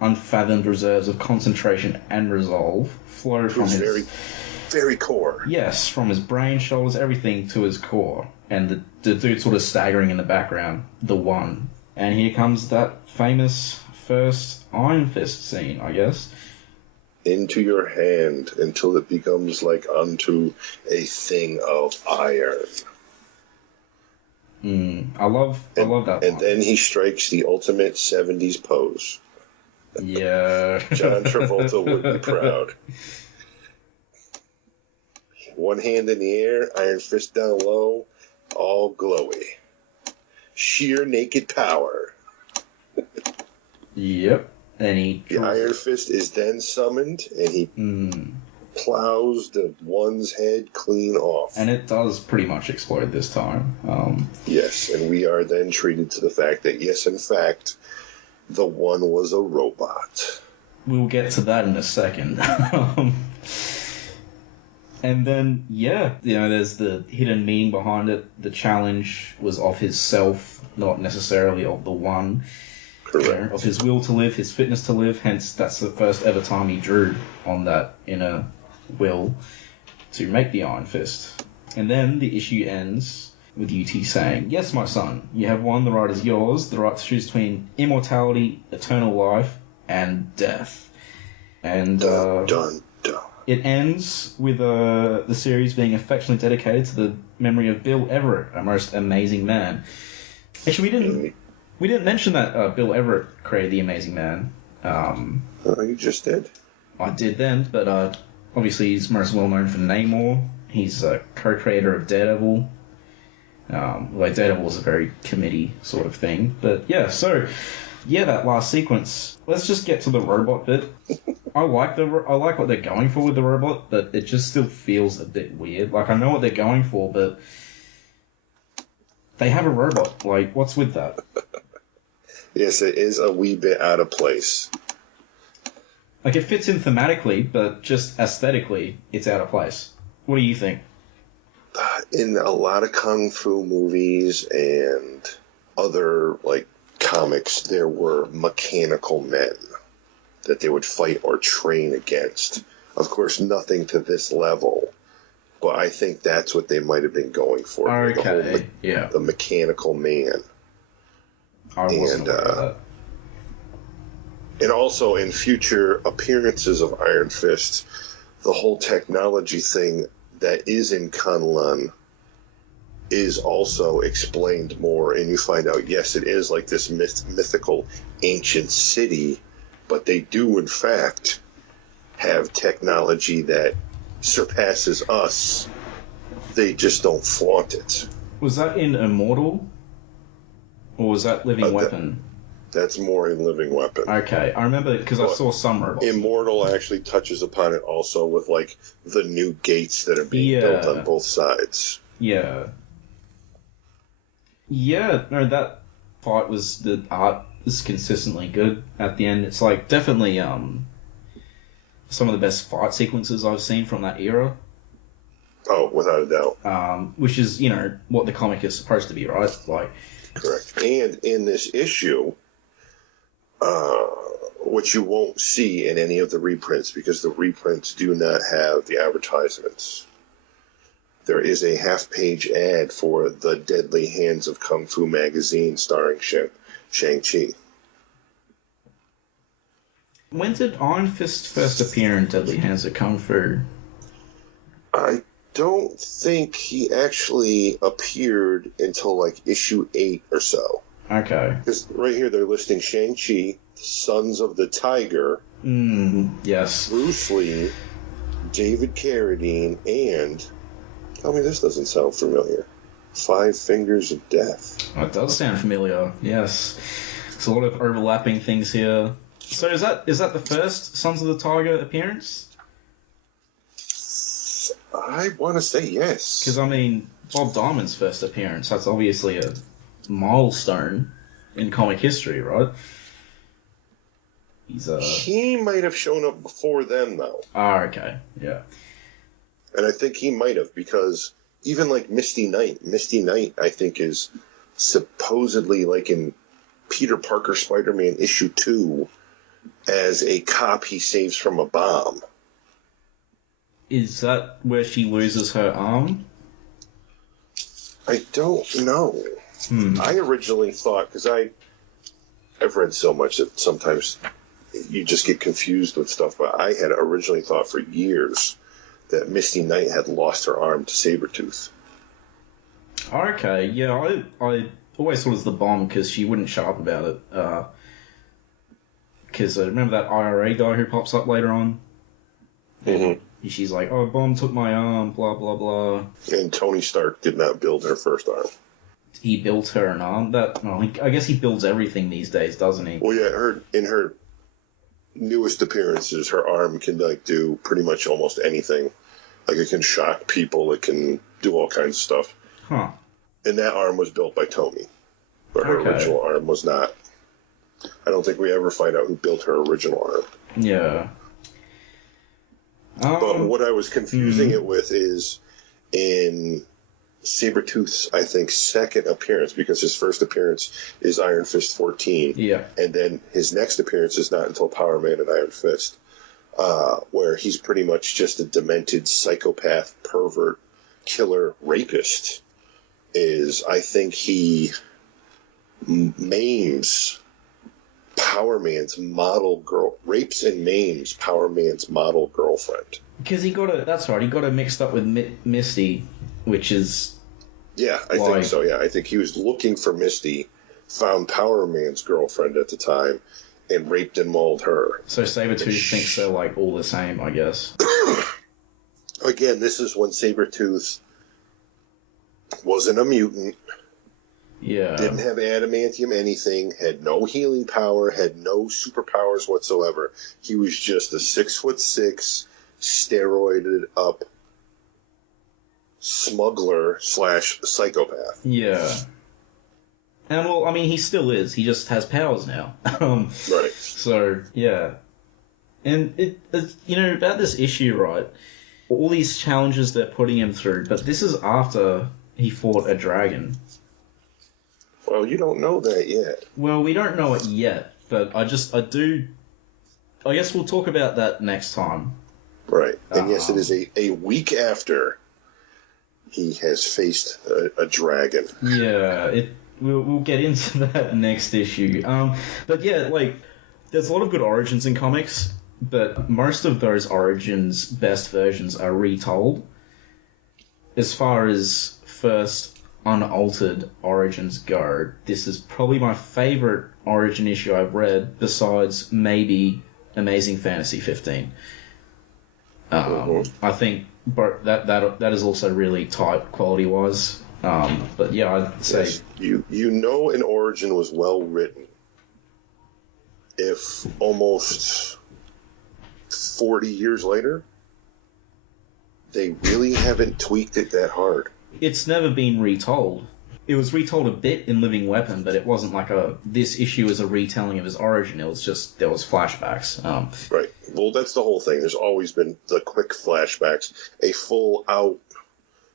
Unfathomed reserves of concentration and resolve flow from his very, very core. Yes, from his brain, shoulders, everything to his core. And the dude sort of staggering in the background, the One. And here comes that famous first Iron Fist scene, I guess. Into your hand until it becomes like unto a thing of iron. I love that. And then he strikes the ultimate 70s pose. Yeah. John Travolta would be proud. One hand in the air, Iron Fist down low, all glowy. Sheer naked power. Yep. And the Iron Fist is then summoned, and he plows the One's head clean off. And it does pretty much explode this time. Yes, and we are then treated to the fact that, yes, in fact, the One was a robot. We'll get to that in a second. And then, there's the hidden meaning behind it. The challenge was of his self, not necessarily of the One. Correct. Of his will to live, his fitness to live, hence that's the first ever time he drew on that inner will to make the Iron Fist. And then the issue ends with UT saying, yes, my son, you have won, the right is yours, the right to choose between immortality, eternal life, and death. And it ends with the series being affectionately dedicated to the memory of Bill Everett, a most amazing man. Actually, we didn't mention that Bill Everett created the Amazing Man. You just did. I did then, but obviously he's most well known for Namor. He's a co-creator of Daredevil. Daredevil was a very committee sort of thing. But that last sequence. Let's just get to the robot bit. I like what they're going for with the robot, but it just still feels a bit weird. Like, I know what they're going for, but they have a robot. Like, what's with that? Yes, it is a wee bit out of place. Like, it fits in thematically, but just aesthetically, it's out of place. What do you think? In a lot of kung fu movies and other, comics, there were mechanical men that they would fight or train against. Of course, nothing to this level, but I think that's what they might have been going for. Okay, The mechanical man. I wasn't aware of that. And also in future appearances of Iron Fist, the whole technology thing that is in Kunlun is also explained more, and you find out, yes, it is like this mythical ancient city, but they do, in fact, have technology that surpasses us. They just don't flaunt it. Was that in Immortal? Or was that Living Weapon? That's more in Living Weapon. Okay, I remember because I saw some robots. Immortal actually touches upon it also with, like, the new gates that are being built on both sides. Yeah. Yeah, no, that fight was, the art is consistently good at the end. It's like definitely some of the best fight sequences I've seen from that era. Oh, without a doubt. Which is, you know, what the comic is supposed to be, right? Like, correct. And in this issue, which you won't see in any of the reprints because the reprints do not have the advertisements, there is a half-page ad for The Deadly Hands of Kung Fu magazine starring Shang-Chi. When did Iron Fist first appear in Deadly Hands of Kung Fu? I don't think he actually appeared until, like, issue 8 or so. Okay. Because right here they're listing Shang-Chi, Sons of the Tiger, yes, Bruce Lee, David Carradine, and... tell me this doesn't sound familiar. Five Fingers of Death. Oh, it does sound familiar, yes. There's a lot of overlapping things here. So is that the first Sons of the Tiger appearance? I want to say yes. Because, I mean, Bob Diamond's first appearance, that's obviously a milestone in comic history, right? He might have shown up before then, though. Ah, okay, yeah. And I think he might have, because even like Misty Knight, I think, is supposedly like in Peter Parker Spider-Man issue 2 as a cop he saves from a bomb. Is that where she loses her arm? I don't know. I originally thought, because I've read so much that sometimes you just get confused with stuff, but I had originally thought for years that Misty Knight had lost her arm to Sabretooth. Okay, yeah, I always thought it was the bomb because she wouldn't shut up about it. Because remember that IRA guy who pops up later on? Mm-hmm. She's like, oh, bomb took my arm, blah, blah, blah. And Tony Stark did not build her first arm. He built her an arm? I guess he builds everything these days, doesn't he? Well, yeah, in her newest appearances, her arm can like do pretty much almost anything. Like it can shock people, it can do all kinds of stuff. Huh. And that arm was built by Tony, but her original arm was not. I don't think we ever find out who built her original arm. Yeah. But what I was confusing it with is in Sabretooth's, I think, second appearance, because his first appearance is Iron Fist 14. Yeah. And then his next appearance is not until Power Man and Iron Fist, where he's pretty much just a demented psychopath, pervert, killer, rapist. I think he maims Power Man's model girl, rapes and maims Power Man's model girlfriend. Because he got it mixed up with Misty, which is... Yeah, I think so, yeah. I think he was looking for Misty, found Power Man's girlfriend at the time, and raped and mauled her. So Sabretooth thinks they're, like, all the same, I guess. Again, this is when Sabretooth wasn't a mutant. Yeah. Didn't have adamantium anything, had no healing power, had no superpowers whatsoever. He was just a 6'6", steroided up smuggler / psychopath. Yeah. And well, I mean, he still is. He just has powers now. Right. So, yeah. And it's, you know, about this issue, right? All these challenges they're putting him through, but this is after he fought a dragon. Well, you don't know that yet. Well, we don't know it yet, but I guess we'll talk about that next time. Right. And yes, it is a week after he has faced a dragon. Yeah, we'll get into that next issue. But yeah, like, there's a lot of good origins in comics, but most of those origins, best versions, are retold. As far as first unaltered origins go, this is probably my favorite origin issue I've read, besides maybe Amazing Fantasy 15. I think that is also really tight quality-wise. But yeah, I'd say... Yes, you know an origin was well written if almost 40 years later, they really haven't tweaked it that hard. It's never been retold. It was retold a bit in Living Weapon, but it wasn't like this issue is a retelling of his origin. It was just, there was flashbacks. Right. Well, that's the whole thing. There's always been the quick flashbacks. A full-out,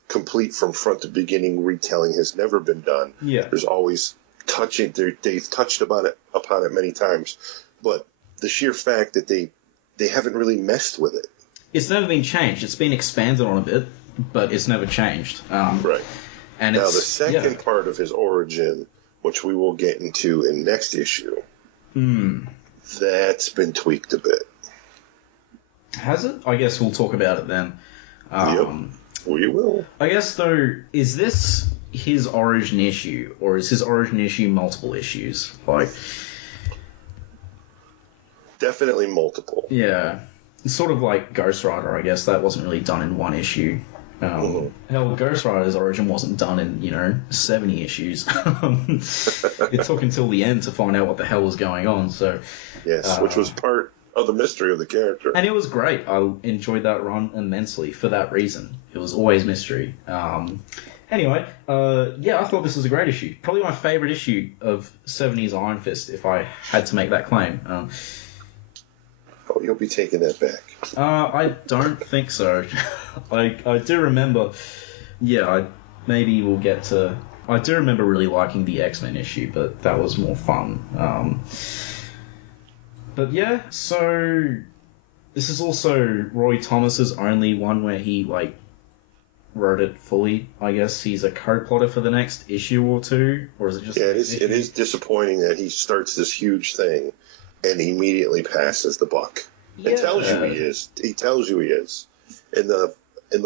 complete from front to beginning retelling has never been done. Yeah. There's always touching. They've touched upon it many times, but the sheer fact that they haven't really messed with it. It's never been changed. It's been expanded on a bit, but it's never changed. Right. And now, the second part of his origin, which we will get into in next issue, that's been tweaked a bit. Has it? I guess we'll talk about it then. Yep, we will. I guess, though, is this his origin issue, or is his origin issue multiple issues? Like, definitely multiple. Yeah. It's sort of like Ghost Rider, I guess. That wasn't really done in one issue. Hell, Ghost Rider's origin wasn't done in, 70 issues. It took until the end to find out what the hell was going on, so... Yes, which was part of the mystery of the character. And it was great. I enjoyed that run immensely for that reason. It was always mystery. Anyway, I thought this was a great issue. Probably my favourite issue of 70s Iron Fist, if I had to make that claim. Oh, you'll be taking that back. I don't think so. I do remember... Yeah, maybe we'll get to... I do remember really liking the X-Men issue, but that was more fun. But yeah, so... This is also Roy Thomas's only one where he, wrote it fully, I guess. He's a co-plotter for the next issue or two, or is it just... Yeah, it is disappointing that he starts this huge thing and immediately passes the buck. Yeah. And tells you he is. He tells you he is. In the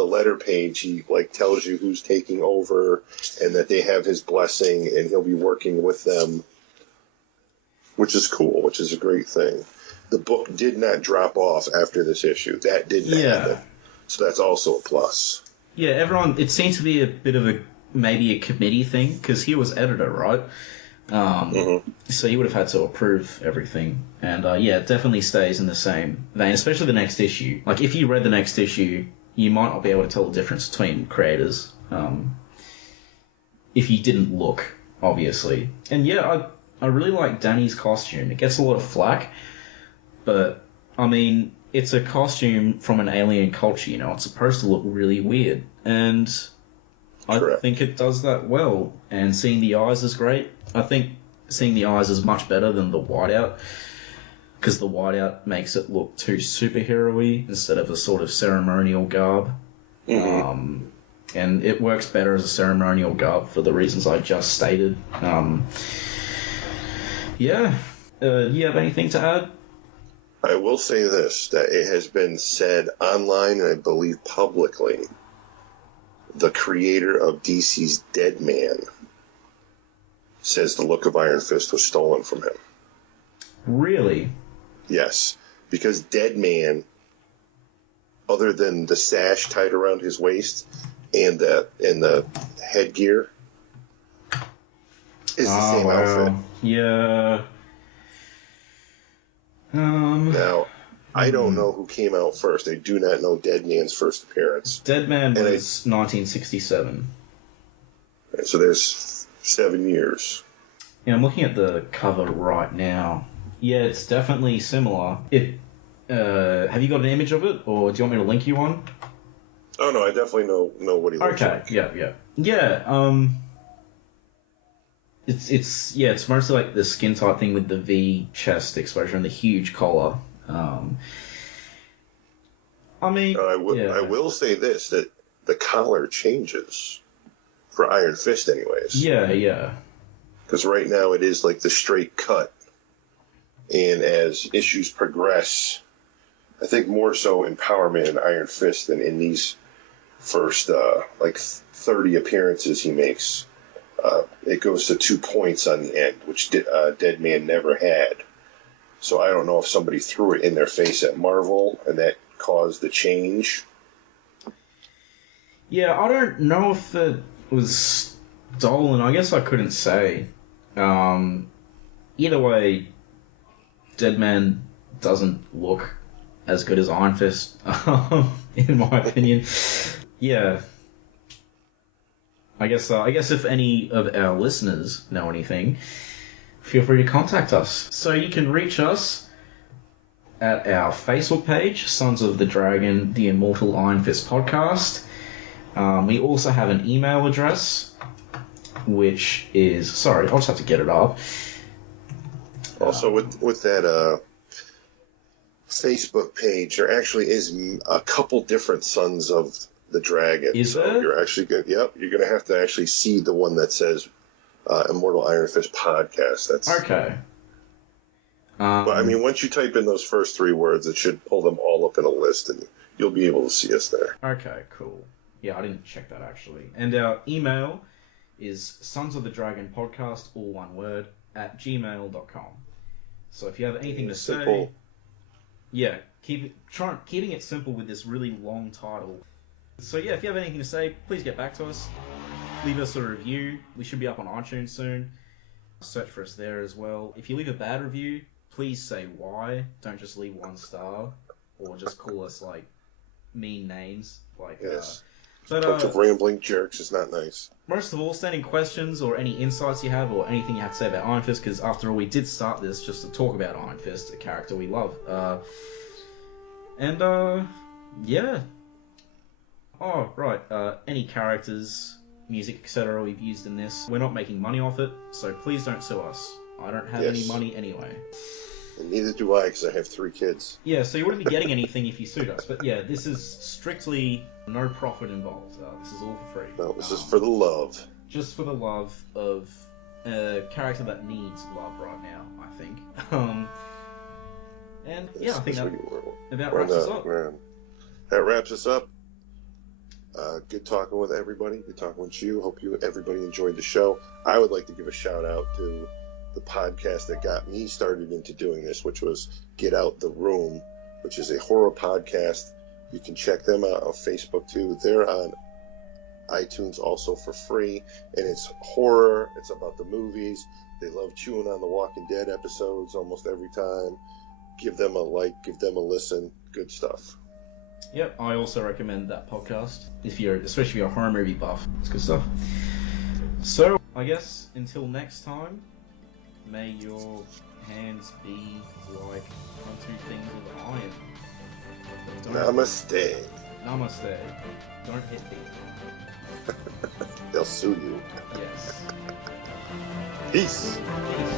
letter page, he tells you who's taking over and that they have his blessing and he'll be working with them, which is cool, which is a great thing. The book did not drop off after this issue. That didn't happen. So that's also a plus. Yeah, everyone. It seemed to be a bit of maybe a committee thing because he was editor, right? So he would have had to approve everything. And it definitely stays in the same vein, especially the next issue. Like, if you read the next issue, you might not be able to tell the difference between creators. If you didn't look, obviously. And I really like Danny's costume. It gets a lot of flack, but, I mean, it's a costume from an alien culture, It's supposed to look really weird. And I think it does that well. And seeing the eyes is great. I think seeing the eyes is much better than the whiteout, because the whiteout makes it look too superhero-y instead of a sort of ceremonial garb. Mm-hmm. And it works better as a ceremonial garb for the reasons I just stated. You have anything to add? I will say this, that it has been said online, and I believe publicly, the creator of DC's Dead Man says the look of Iron Fist was stolen from him. Really? Yes, because Dead Man, other than the sash tied around his waist and the headgear, is the same outfit. Yeah. Now, I don't know who came out first. I do not know Dead Man's first appearance. Dead Man was 1967. So there's 7 years. Yeah, I'm looking at the cover right now. Yeah, it's definitely similar. Have you got an image of it, or do you want me to link you one? Oh no, I definitely know what he looks like. Okay, yeah. It's mostly like the skin tight thing with the V chest exposure and the huge collar. I will say this, that the collar changes for Iron Fist anyways. Yeah. Because right now it is like the straight cut. And as issues progress, I think more so in Power Man and Iron Fist than in these first 30 appearances he makes. It goes to 2 points on the end, which Dead Man never had. So I don't know if somebody threw it in their face at Marvel and that caused the change. Yeah, I don't know if it was stolen. I guess I couldn't say. Either way, Dead Man doesn't look as good as Iron Fist, in my opinion. Yeah. I guess if any of our listeners know anything, feel free to contact us. So you can reach us at our Facebook page, Sons of the Dragon, the Immortal Iron Fist Podcast. We also have an email address, which is... Sorry, I'll just have to get it up. Also, with that Facebook page, there actually is a couple different Sons of the Dragon. Is there? You're actually good. Yep, you're going to have to actually see the one that says Immortal Iron Fist Podcast. That's okay. But I mean, once you type in those first 3 words, it should pull them all up in a list, and you'll be able to see us there. Okay, cool. Yeah, I didn't check that actually. And our email is sonsofthedragonpodcast, all one word, at gmail.com. So if you have anything to say, yeah, keeping it simple with this really long title. So yeah, if you have anything to say, please get back to us. Leave us a review. We should be up on iTunes soon. Search for us there as well. If you leave a bad review, please say why. Don't just leave 1 star or just call us like mean names. Like yes. But bunch of rambling jerks is not nice. Most of all, send in questions or any insights you have or anything you have to say about Iron Fist, because after all, we did start this just to talk about Iron Fist, a character we love. Yeah. Oh, right. Any characters, music, etc. we've used in this, we're not making money off it, so please don't sue us. I don't have any money anyway. And neither do I, because I have 3 kids. Yeah, so you wouldn't be getting anything if you sued us. But yeah, this is strictly no profit involved. This is all for free. No, this is for the love. Just for the love of a character that needs love right now, I think. And yeah, I think that about wraps us up. That wraps us up. Good talking with everybody. Good talking with you. Hope everybody enjoyed the show. I would like to give a shout out to the podcast that got me started into doing this, which was Get Out the Room, which is a horror podcast. You can check them out on Facebook too. They're on iTunes also for free, and it's horror. It's about the movies. They love chewing on the Walking Dead episodes almost every time. Give them a like, give them a listen. Good stuff. Yep, I also recommend that podcast, especially if you're a horror movie buff. It's good stuff. So, I guess, until next time, may your hands be like 1-2 things with iron. Namaste. Namaste. Don't hit people. They'll sue you. Yes. Peace. Peace.